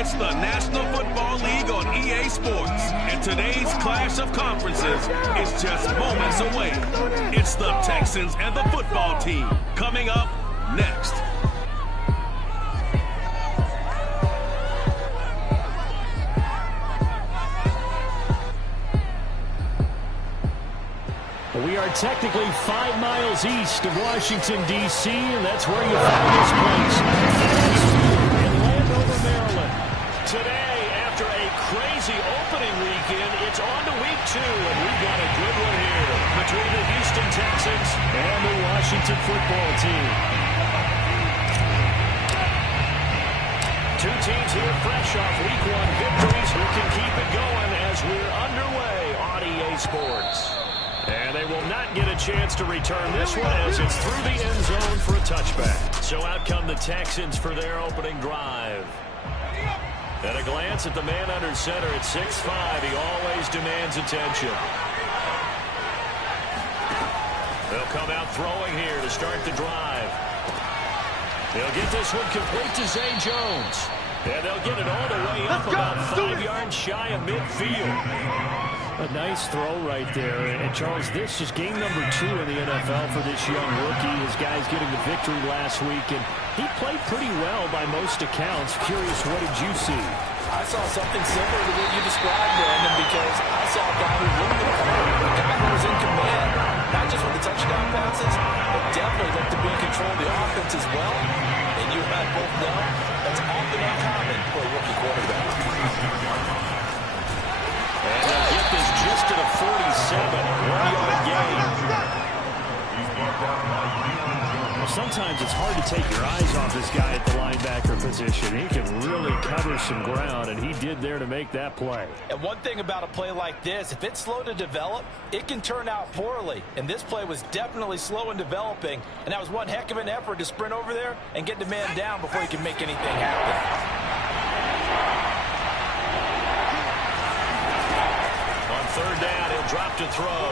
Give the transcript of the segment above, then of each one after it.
It's the National Football League on EA Sports, and today's clash of conferences is just moments away. It's the Texans and the football team coming up next. We are technically 5 miles east of Washington, D.C., and that's where you find this place. In Landover, Maryland. Today, after a crazy opening weekend, it's on to week 2, and we've got a good one here between the Houston Texans and the Washington football team. Two teams here fresh off week 1 victories who can keep it going as we're underway on EA Sports. And they will not get a chance to return this one as it's through the end zone for a touchback. So out come the Texans for their opening drive. At a glance at the man under center at 6'5", he always demands attention. They'll come out throwing here to start the drive. They'll get this one complete to Zay Jones. And they'll get it all the way up about 5 yards shy of midfield. A nice throw right there. And Charles, this is game number 2 in the NFL for this young rookie. His guys getting the victory last week, and he played pretty well by most accounts. Curious, what did you see? I saw something similar to what you described, Brandon, because I saw a guy who looked at a guy who was in command, not just with the touchdown passes, but definitely looked to be in control of the offense as well. And you and I both know that's often uncommon for a rookie quarterback. And they'll get this just to the 47, 1-yard gain. Well, sometimes it's hard to take your eyes off this guy at the linebacker position. He can really cover some ground, and he did there to make that play. And one thing about a play like this, if it's slow to develop, it can turn out poorly. And this play was definitely slow in developing, and that was one heck of an effort to sprint over there and get the man down before he can make anything happen. Third down, he'll drop to throw.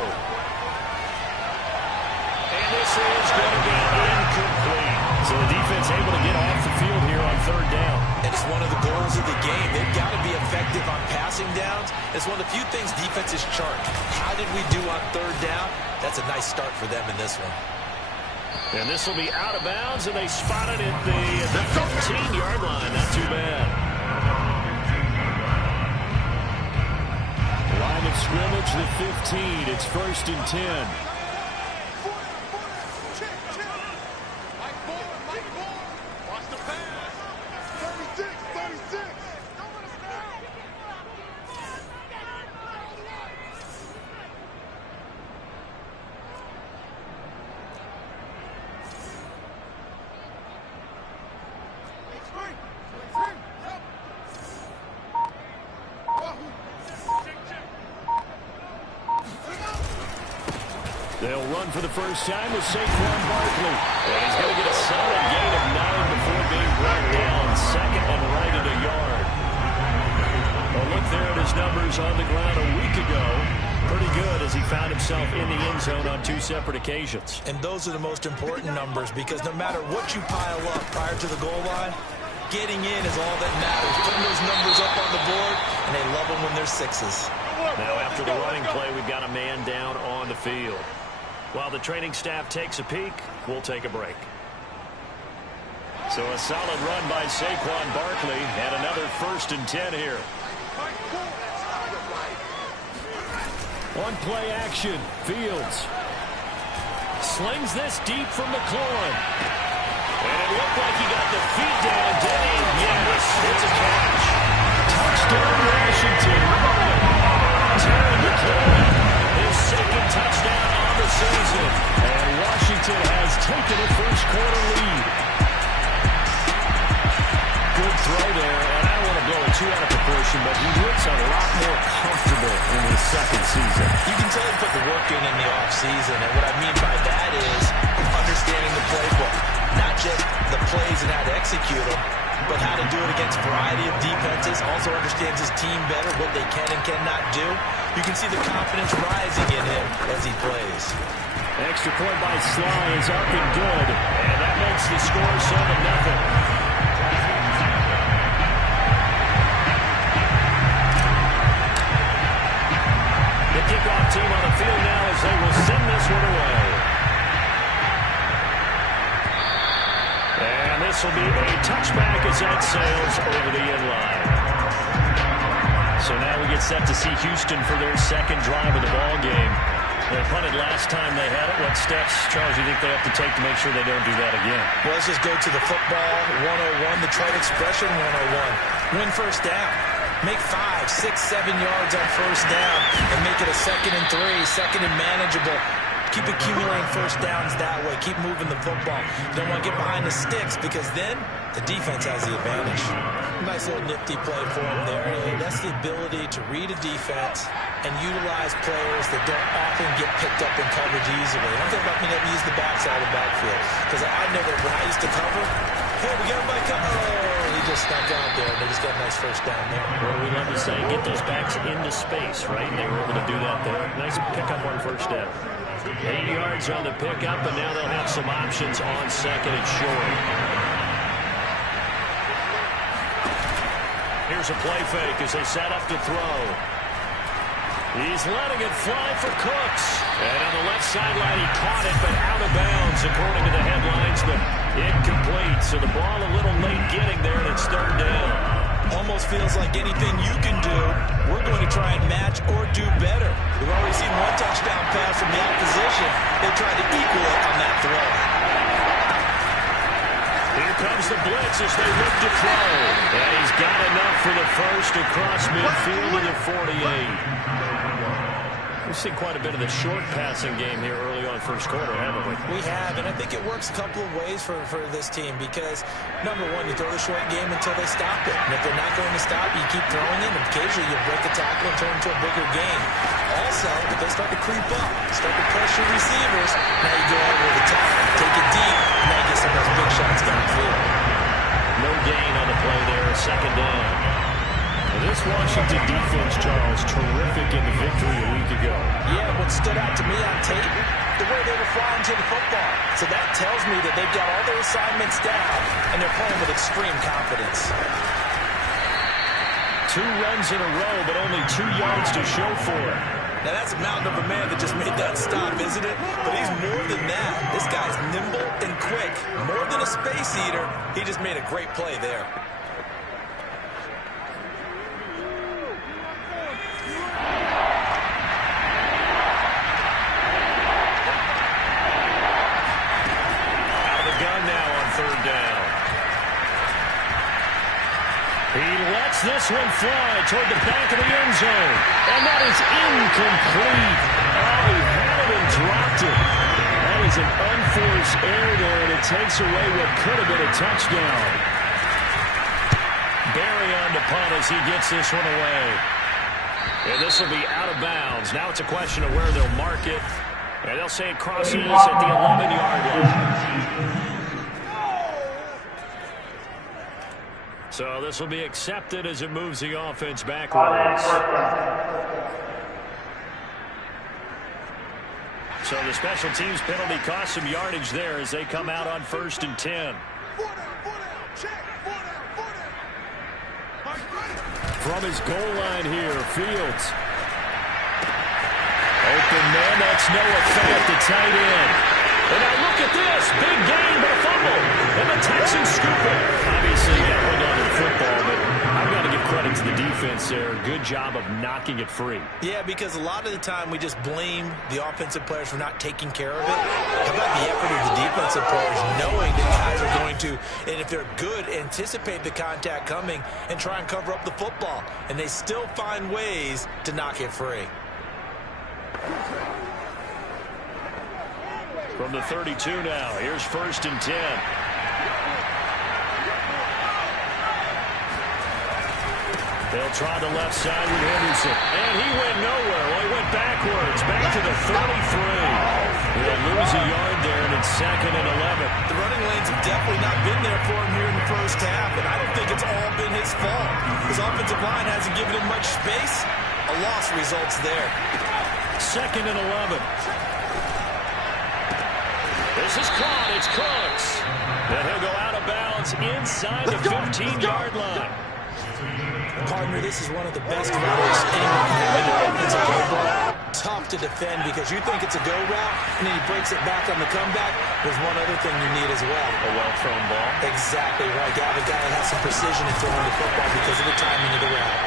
And this is going to be incomplete. So the defense able to get off the field here on third down. And it's one of the goals of the game. They've got to be effective on passing downs. It's one of the few things defenses chart. How did we do on third down? That's a nice start for them in this one. And this will be out of bounds, and they spot it at the 15-yard line. Not too bad. Line of scrimmage, the 15. It's 1st and 10. They'll run for the first time with Saquon Barkley. And he's going to get a solid gain of 9 before being brought down. Second and right at a yard. A look there at his numbers on the ground a week ago. Pretty good as he found himself in the end zone on 2 separate occasions. And those are the most important numbers because no matter what you pile up prior to the goal line, getting in is all that matters. Putting those numbers up on the board, and they love them when they're 6s. Now after the running play, we've got a man down on the field. While the training staff takes a peek, we'll take a break. So a solid run by Saquon Barkley and another 1st and 10 here. On play action, Fields slings this deep from McLaurin. And it looked like he got the feet down, did he? Yes, it's a catch. Touchdown, Washington. Terry McLaurin, his 2nd touchdown on the season. And Washington has taken a first-quarter lead. Good throw there, and I don't want to blow it too out of proportion, but he looks a lot more comfortable in his 2nd season. You can tell he put the work in the offseason, and what I mean by that is understanding the playbook. Not just the plays and how to execute them, but how to do it against a variety of defenses. Also understands his team better, what they can and cannot do. You can see the confidence rising in him as he plays. Extra point by Sly is up and good, and that makes the score 7-0. team on the field now as they will send this one away. And this will be a touchback as that sails over the end line. So now we get set to see Houston for their second drive of the ball game. They punted last time they had it. What steps, Charles, do you think they have to take to make sure they don't do that again? Well, let's just go to the football 101, the trade expression 101. Win first down. Make 5, 6, 7 yards on first down and make it a 2nd and 3, 2nd and manageable. Keep accumulating first downs that way. Keep moving the football. You don't want to get behind the sticks because then the defense has the advantage. Nice little nifty play for him there. And that's the ability to read a defense and utilize players that don't often get picked up in coverage easily. I'm talking about being able to use the backside of the backfield. Because I know that when I used to cover, hey, we got my cover. Oh, he just snuck out there, and they just got a nice first down there. Well, we love to say get those backs into space, right? And they were able to do that there. Nice pickup on first down. 8 yards on the pickup, and now they'll have some options on 2nd and short. Here's a play fake as they set up to throw. He's letting it fly for Cooks. And on the left sideline, he caught it, but out of bounds, according to the headlines, but incomplete. So the ball a little late getting there, and it's 3rd down. Almost feels like anything you can do, we're going to try and match or do better. We've already seen one touchdown pass from the opposition. They tried to equal it on that throw. Here comes the blitz as they look to throw. And he's got enough for the first across midfield to the 48. We've seen quite a bit of the short passing game here early on first quarter, haven't we? We have, and I think it works a couple of ways for this team because, number one, you throw the short game until they stop it. And if they're not going to stop, you keep throwing it, and occasionally you break the tackle and turn into a bigger game. Also, if they start to creep up, start to pressure receivers, now you go over the top, take it deep, and now you get some of those big shots downfield. No gain on the play there, 2nd down. This Washington defense, Charles, terrific in the victory a week ago. Yeah, what stood out to me on tape, the way they were flying to the football. So that tells me that they've got all their assignments down, and they're playing with extreme confidence. 2 runs in a row, but only 2 yards to show for it. Now, that's a mountain of a man that just made that stop, isn't it? But he's more than that. This guy's nimble and quick. More than a space eater, he just made a great play there. This one fly toward the back of the end zone. And that is incomplete. Oh, he had it and dropped it. That is an unforced error there, and it takes away what could have been a touchdown. Barry on to punt as he gets this one away. And this will be out of bounds. Now it's a question of where they'll mark it. And they'll say it crosses at the 11-yard line. So this will be accepted as it moves the offense backwards. So the special teams penalty cost some yardage there as they come out on 1st and 10. From his goal line here, Fields. Open man, that's Nola at the tight end. And now look at this. Big gain, but a fumble. And the Texans scoop it. Obviously, that went on in football, but I've got to give credit to the defense there. Good job of knocking it free. Yeah, because a lot of the time we just blame the offensive players for not taking care of it. How about the effort of the defensive players knowing that guys are going to, and if they're good, anticipate the contact coming and try and cover up the football. And they still find ways to knock it free. From the 32 now, here's 1st and 10. They'll try the left side with Henderson. And he went nowhere. Well, he went backwards, back to the 33. They'll lose a yard there, and it's 2nd and 11. The running lanes have definitely not been there for him here in the first half, and I don't think it's all been his fault. His offensive line hasn't given him much space. A loss results there. 2nd and 11. This is caught. It's Cooks. And he'll go out of bounds inside the 15-yard line. Partner, this is one of the best runners anyone can have in their offensive playbook. tough to defend because you think it's a go route, and then he breaks it back on the comeback. There's one other thing you need as well. A well-thrown ball. Exactly right. You have a guy that has some precision in throwing the football because of the timing of the route.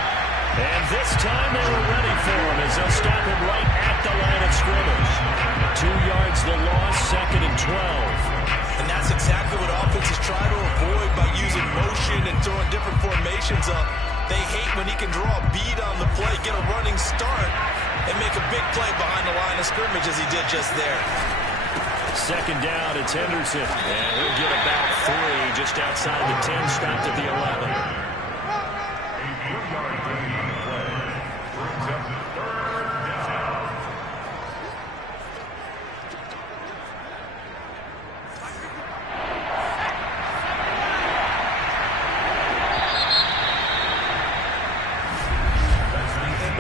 And this time they were ready for him as they'll stop him right at the line of scrimmage. 2 yards the loss, 2nd and 12. And that's exactly what offenses try to avoid by using motion and throwing different formations up. They hate when he can draw a bead on the play, get a running start, and make a big play behind the line of scrimmage as he did just there. 2nd down, it's Henderson. And he'll get about 3 just outside the 10, stopped at the 11.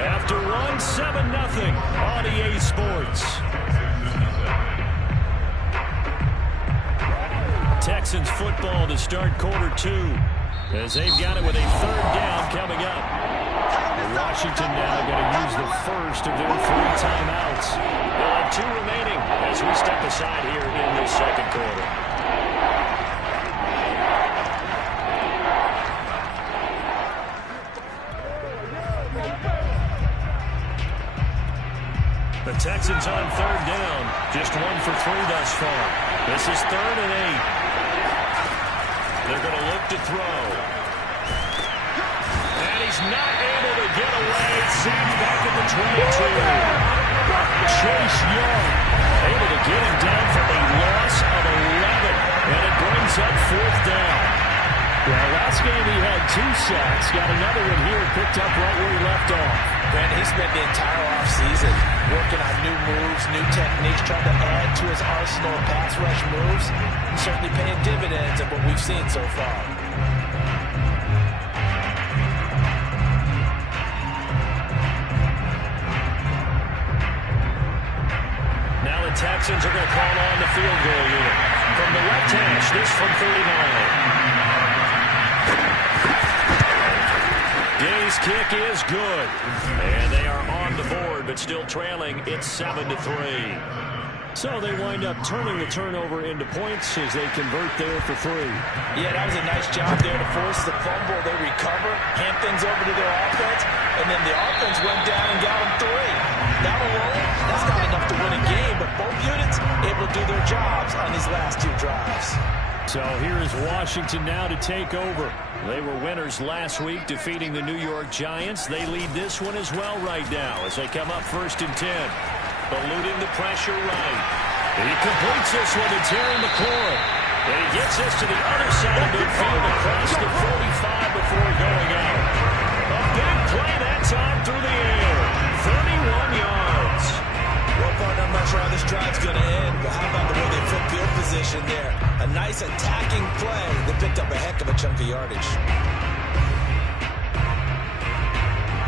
After one, 7-0 on EA Sports. Texans football to start quarter 2 as they've got it with a 3rd down coming up. Washington now going to use the first of their 3 timeouts. They'll have 2 remaining as we step aside here in the 2nd quarter. The Texans on 3rd down. Just 1 for 3 thus far. This is 3rd and 8. They're going to look to throw. And he's not able to get away. Sacked back at the 22. Chase Young able to get him down for a loss of 11. And it brings up 4th down. Well, last game he had 2 sacks. Got another one here picked up right where he left off. Brandon, he spent the entire offseason working on new moves, new techniques, trying to add to his arsenal of pass rush moves, and certainly paying dividends of what we've seen so far. Now the Texans are going to call on the field goal unit. From the left hash, this from 39. Day's kick is good. And they are on the board, but still trailing. It's 7-3. So they wind up turning the turnover into points as they convert there for 3. Yeah, that was a nice job there to force the fumble. They recover, hand things over to their offense, and then the offense went down and got them 3. That alone, that's not enough to win a game, but both units able to do their jobs on these last 2 drives. So here is Washington now to take over. They were winners last week, defeating the New York Giants. They lead this one as well right now as they come up 1st and 10. Eluding the pressure right. He completes this one to Terry McLaurin. And he gets this to the other side of midfield across the 45 before going out. A big play that time through the air. 31 yards. Well, partner, I'm not sure how this drive's going to end, but how about the way they flip field position there? A nice attacking play that picked up a heck of a chunk of yardage.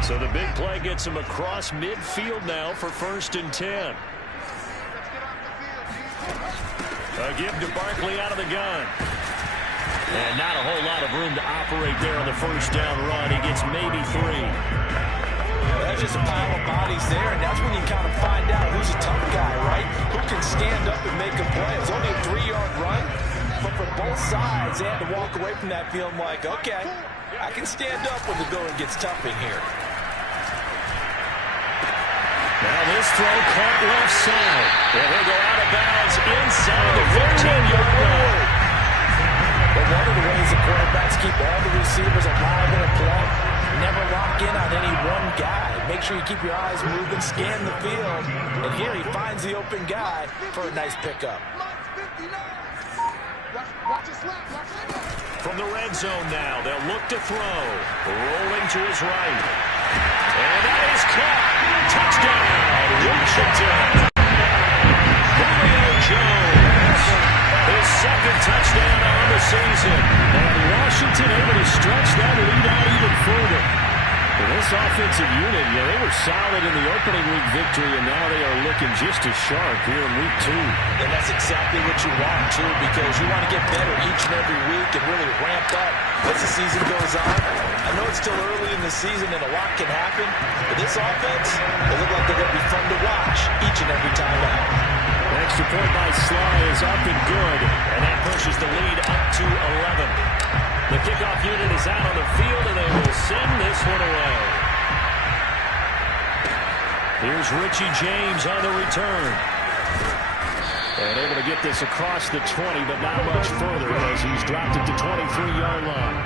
So the big play gets him across midfield now for 1st and 10. A give to Barkley out of the gun. And not a whole lot of room to operate there on the 1st down run. He gets maybe 3. That's just a pile of bodies there, and that's when you kind of find out who's a tough guy, right? Who can stand up and make a play. It's only a 3-yard run, but for both sides, they had to walk away from that feeling like, okay, I can stand up when the going gets tough in here. Now this throw caught left side. And he'll go out of bounds inside the 15-yard line. But one of the ways the quarterbacks keep all the receivers alive in a play, never lock in on any one guy. Make sure you keep your eyes moving, scan the field. And here he finds the open guy for a nice pickup. From the red zone now, they'll look to throw. Rolling to his right. And that is caught. Touchdown, Washington. Julio Jones. His 2nd touchdown on the season. And Washington able to stretch that lead out even further. And this offensive unit, they were solid in the opening week victory, and now they are looking just as sharp here in week 2. And that's exactly what you want, too, because you want to get better each and every week and really ramp up as the season goes on. I know it's still early in the season and a lot can happen, but this offense, they look like they're going to be fun to watch each and every time out. Extra point by Sly is up and good, and that pushes the lead up to 11. The kickoff unit is out on the field, and they will send this one away. Here's Richie James on the return. And able to get this across the 20, but not much further as he's dropped it to 23-yard line.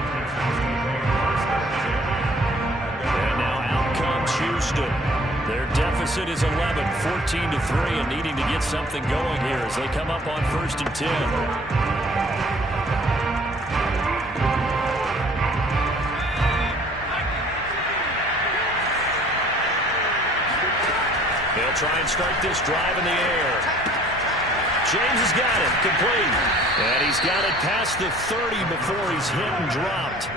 And now out comes Houston. Their deficit is 11, 14-3, and needing to get something going here as they come up on 1st and 10. They'll try and start this drive in the air. James has got it, complete. And he's got it past the 30 before he's hit and dropped.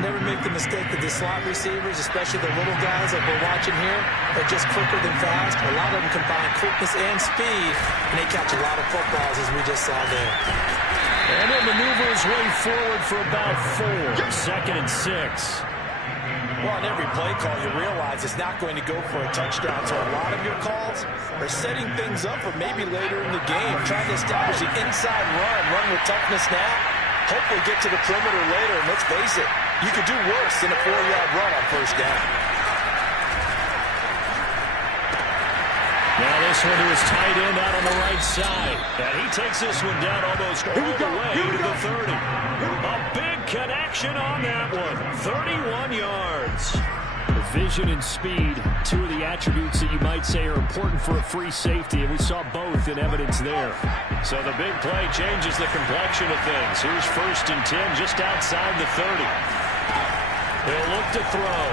Never make the mistake that the slot receivers, especially the little guys like we're watching here, are just quicker than fast. A lot of them combine quickness and speed, and they catch a lot of footballs, as we just saw there. And he'll maneuver his way forward for about 4. 2nd and 6. Well, on every play call, you realize it's not going to go for a touchdown. So a lot of your calls are setting things up for maybe later in the game, trying to establish the inside run with toughness now. Hopefully get to the perimeter later, and let's face it, you could do worse than a 4-yard run on 1st down. Now this one to his tight end out on the right side. And he takes this one down almost all the way to the 30. A big connection on that one. 31 yards. Vision and speed, 2 of the attributes that you might say are important for a free safety, and we saw both in evidence there. So the big play changes the complexion of things. Here's 1st and 10 just outside the 30. He'll look to throw.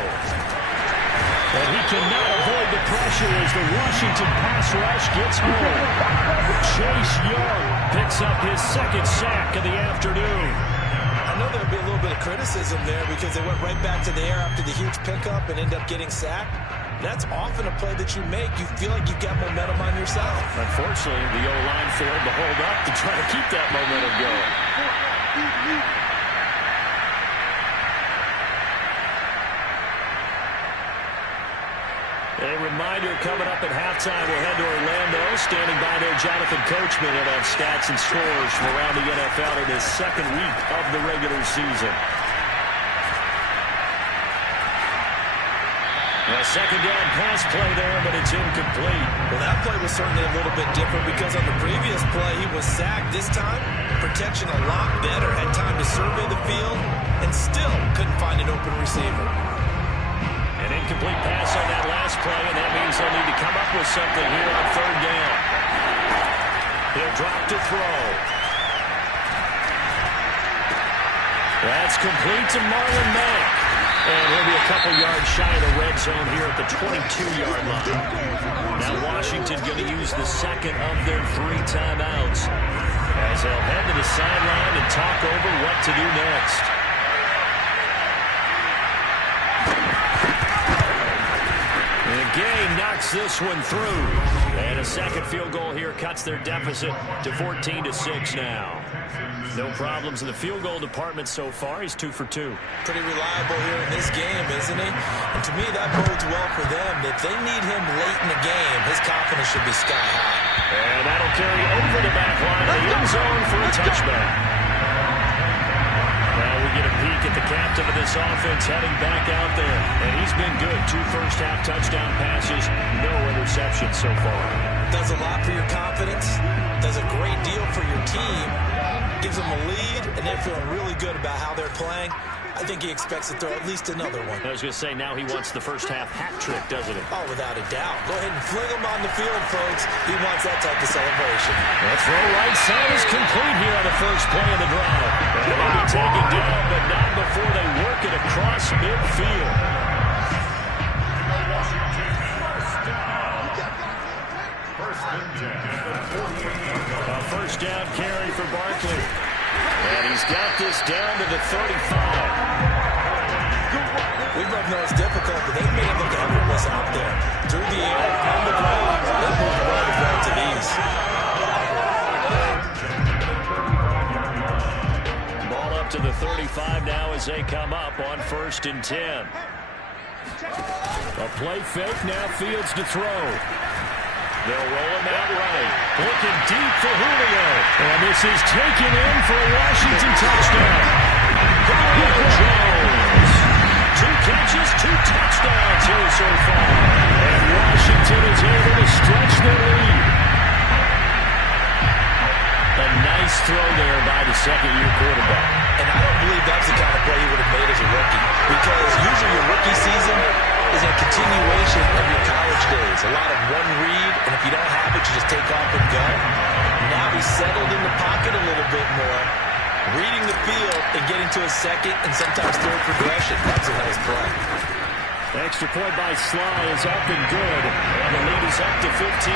And he cannot avoid the pressure as the Washington pass rush gets home. Chase Young picks up his 2nd sack of the afternoon. I know there'll be a little bit of criticism there because they went right back to the air after the huge pickup and end up getting sacked. That's often a play that you make. You feel like you've got momentum on your side. Unfortunately, the O-line failed to hold up to try to keep that momentum going. A reminder coming up at halftime, we'll head to Orlando. Standing by there, Jonathan Coachman will have stats and scores from around the NFL in his 2nd week of the regular season. A 2nd down pass play there, but it's incomplete. Well, that play was certainly a little bit different because on the previous play, he was sacked. This time, protection a lot better. Had time to survey the field and still couldn't find an open receiver. An incomplete pass on that last play, and that means they'll need to come up with something here on 3rd down. He'll drop to throw. That's complete to Marlon Mack. And he'll be a couple yards shy of the red zone here at the 22-yard line. Now Washington going to use the 2nd of their 3 timeouts as they'll head to the sideline and talk over what to do next. Gay knocks this one through. And a 2nd field goal here cuts their deficit to 14-6 now. No problems in the field goal department so far. He's 2 for 2. Pretty reliable here in this game, isn't he? And to me, that bodes well for them. If they need him late in the game, his confidence should be sky high. And that'll carry over the back line of the end zone for a touchback. Now we get a peek at the captain of this offense heading back out there. And he's been good. 2 first-half touchdown passes, no interceptions so far. Does a lot for your confidence. Does a great deal for your team. Gives them a lead, and they're feeling really good about how they're playing. I think he expects to throw at least another one. I was going to say, now he wants the first-half hat trick, doesn't he? Oh, without a doubt. Go ahead and fling him on the field, folks. He wants that type of celebration. The throw right side is complete here on the first play of the drive. And they'll be taken down, but not before they work it across midfield. A first down carry for Barkley. And he's got this down to the 35. We both know it's difficult, but they made it look effortless out there. Through the air, on the ground, they moved the ball with relative ease. Ball up to the 35 now as they come up on 1st and 10. A play fake, now Fields to throw. They'll roll him out right. Looking deep for Julio. And this is taken in for a Washington touchdown. Julio Jones. 2 catches, 2 touchdowns here so far. And Washington is able to stretch their lead. A nice throw there by the second-year quarterback. And I don't believe that's the kind of play he would have made as a rookie. Because usually your rookie season is a continuation of your college days. A lot of one read, and if you don't have it, you just take off and go. Now he's settled in the pocket a little bit more, reading the field and getting to a second and sometimes third progression. That's a nice play. Extra point by Sly is up and good. And the lead is up to 15.